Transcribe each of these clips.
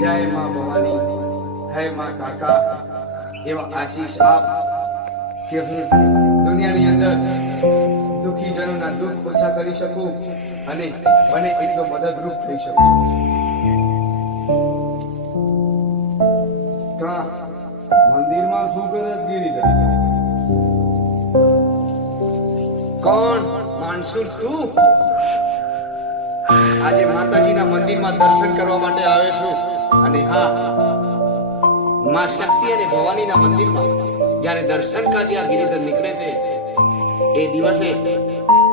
जय मां भवानी, है मां काका एवं आशीष आप कि हूँ दुनियाની અંદર દુખી જનોના દુઃખ ઓછા કરી શકું અને બને એટલો મદદરૂપ થઈ શકું. કા મંદિરમાં શું કરસ ગિરિધર? કોણ માનસુર તું? આજે માતાજીના મંદિરમાં દર્શન કરવા માટે આવ્યો છું. અને હા, માં શક્તિ અને ભવાનીના મંદિરમાં જ્યારે દર્શન કાજી આ ગિરિધર નીકળે છે એ દિવસે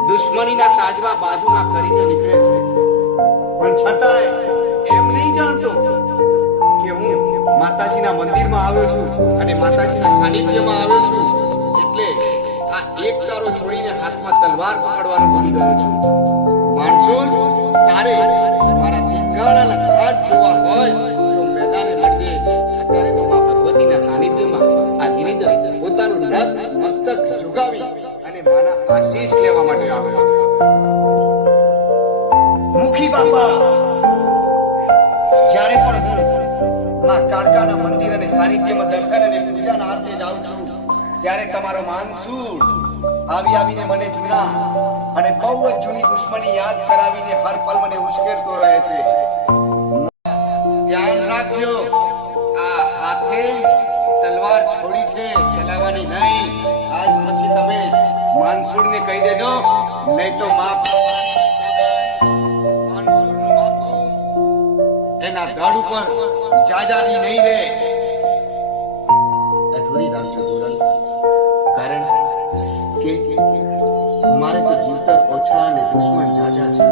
દુશ્મનીના તાજવા બાજુમાં કરીને નીકળે છે. પણ છતાંય એમ નહીં જાણતો કે હું માતાજીના મંદિરમાં આવ્યો છું અને માતાજીના સાનિધ્યમાં આવ્યો છું. એટલે આ એક તારો છોડીને હાથમાં તલવાર પકડવાનું ભૂલી ગયો છું. માનસુર, તારે મારા ધિક્કારાના હાથ જોવા હોય તો મેદાને લડજે. અત્યારે તો માં ભગવતીના સાનિધ્યમાં આ ગિરિધર પોતાનું નખ મસ્તક ઝુકાવી અને માના આશીષ લેવા માટે આવે છે. મુખી બાપા, જ્યારે પણ હું માં કાળકાના મંદિર અને સાનિધ્યમાં દર્શન અને પૂજાના અર્થે જાઉં છું ત્યારે તમારો માનસુર આવીને મને જૂના અને બહુ જ જૂની દુશ્મની યાદ કરાવીને હર પલ મને ઉશ્કેરતો રહે છે. ધ્યાન રાખજો, આ હાથે તલવાર છોડી છે, ચલાવવાની નહીં. આજ પછી તમે માનસુરને કહી દેજો, નહીં તો માનસુરનું માથું એના ધડ ઉપર જાજાદી નહીં રહે. અધૂરી રાખજો દુરલ, કારણ કે મારે તો જીવતર ઓછા અને દુશ્મન જાજા છે.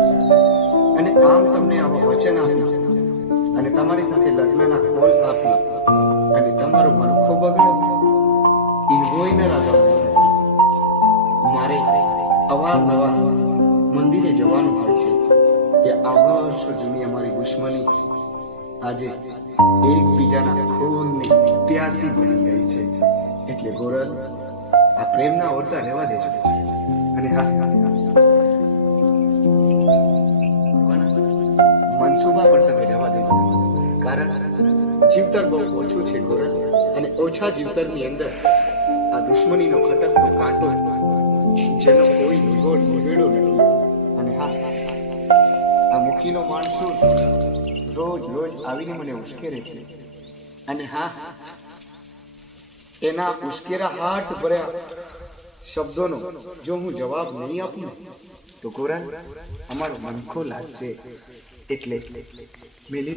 અને આમ તમને આવા વચન આપ્યું અને તમારી સાથે લગ્નના કોલ આપ્યો અને તમારો મનખો બગડ્યો એ હોઈને રાગવ નથી. મારે અવારનવાર મંદિરે જવાનું હોય છે. ત્યાં આવા વર્ષો જૂની અમારી દુશ્મની આજે એકબીજાના ખૂનની પ્યાસી બની ગઈ છે. એટલે ગોરલ, આ પ્રેમના ઓરતા રહેવા દેજો. અને હા, મનસુબા પણ તમે રહેવા દેજો, કારણ જીવતર બહુ ઓછું છે ગોરલ. અને ઓછા જીવતરની અંદર આ દુશ્મનીનો ખટકતો કાંટો જેનો કોઈ નિવેડો નથી. અને હા, આ મુખીનો માણસુર રોજ આવીને મને ઉશ્કેરે છે. અને હા, એના ઉશ્કેરા હાટ ભર્યા શબ્દોનો જો હું જવાબ નહીં આપું તો ગોરલ અમારો મનખો લાગશે. એટલે મેલી